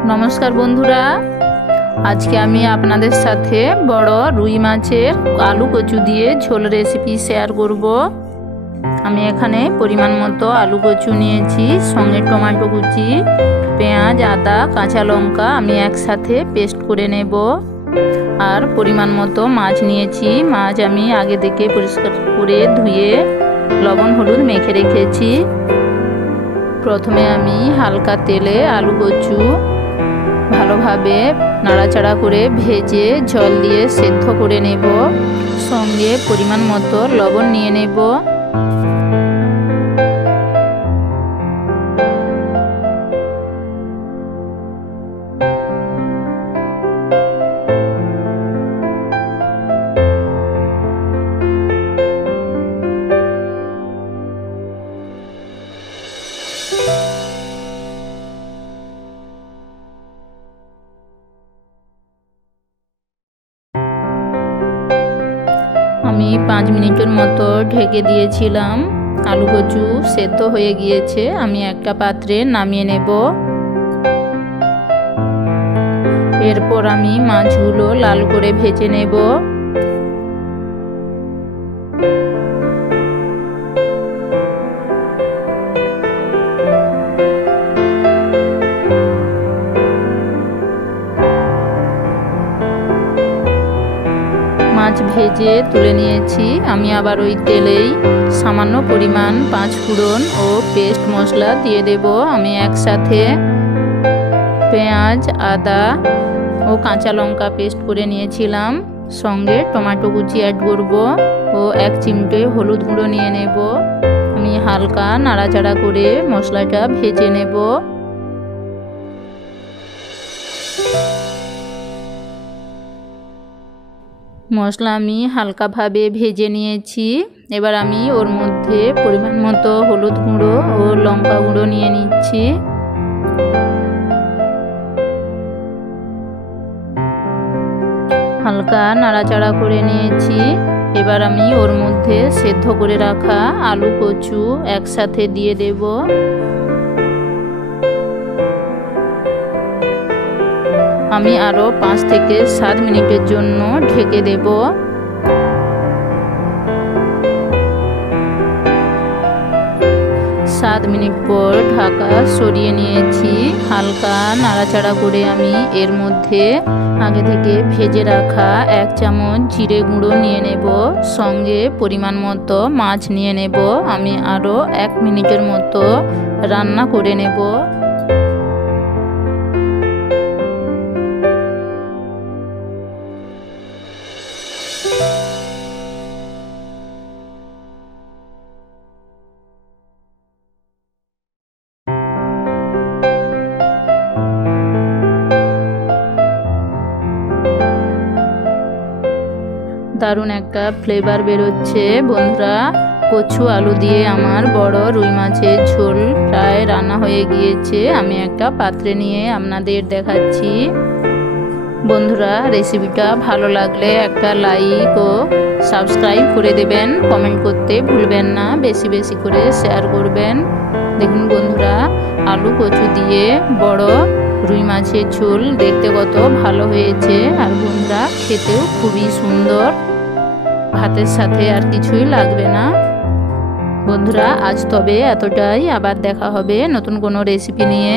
नमस्कार बंधुरा आज के आमी आपनादेर साथे बड़ो रुई माछेर आलू कचु दिए झोल रेसिपि शेयर करब। आमी एखाने परिमाण मतो आलू कचु नियेछि, संगे टमेटो कुचि, पेंयाज, आदा, काँचा लंका आमी एकसाथे पेस्ट करे नेब। और परिमाण मतो माछ नियेछि। माछ आमी आगे थेके परिष्कार करे धुए लवण हलुद मेखे रेखेछि। प्रथमे आमी हालका तेले आलू कचु ভালোভাবে নাড়াচাড়া করে ভেজে জল দিয়ে সেদ্ধ করে নেব। সঙ্গে পরিমাণ মতো লবণ নিয়ে নেব। আমি 5 মিনিটের মতো ঢেকে দিয়েছিলাম। আলু কচু সেদ্ধ হয়ে গিয়েছে। আমি একটা পাত্রে নামিয়ে নেব। এরপর আমি মাছগুলো লাল করে ভেজে নেব। মাছ ভেজে তুলে নিয়েছি। আমি আবার ওই তেলেই সামান্য পরিমাণ 5 ফোড়ন ও পেস্ট মশলা দিয়ে দেব। আমি একসাথে পেঁয়াজ, আদা ও কাঁচা লঙ্কা পেস্ট করে নিয়েছিলাম। সঙ্গে টমেটো কুচি অ্যাড করব ও 1 চিমটে হলুদ গুঁড়ো নিয়ে নেব। আমি হালকা নাড়াচাড়া করে মশলাটা ভেজে নেব। মশলা আমি হালকাভাবে ভেজে নিয়েছি। এবার আমি ওর মধ্যে পরিমাণ মতো হলুদ গুঁড়ো ও লঙ্কা গুঁড়ো নিয়ে নিচ্ছি। হালকা নাড়াচাড়া করে নিয়েছি। এবার আমি ওর মধ্যে সেদ্ধ করে রাখা আলু কচু একসাথে দিয়ে দেব। আমি আরো 5 থেকে 7 মিনিটের জন্য ঢেকে দেব। 7 মিনিট পর ঢাকা সরিয়ে নিয়েছি। হালকা নাড়াচাড়া করে আমি এর মধ্যে আগে থেকে ভেজে রাখা 1 চামচ জিরে গুঁড়ো নিয়ে নেব। সঙ্গে পরিমাণ মতো মাছ নিয়ে নেব। আমি আরো 1 মিনিটের মতো রান্না করে নেব। দারুণ একটা ফ্লেভার বেরোচ্ছে বন্ধুরা। কচু আলু দিয়ে আমার বড় রুই মাছের ঝোল প্রায় রান্না হয়ে গিয়েছে। আমি একটা পাত্রে নিয়ে আপনাদের দেখাচ্ছি। বন্ধুরা রেসিপিটা ভালো লাগলে একটা লাইক ও সাবস্ক্রাইব করে দেবেন। কমেন্ট করতে ভুলবেন না। বেশি বেশি করে শেয়ার করবেন। দেখুন বন্ধুরা আলু কচু দিয়ে বড় রুই মাছের ঝোল দেখতে কত ভালো হয়েছে। আর বন্ধুরা খেতেও খুবই সুন্দর। ভাতের সাথে আর কিছুই লাগবে না। বন্ধুরা আজ তবে এতটাই। আবার দেখা হবে নতুন কোনো রেসিপি নিয়ে।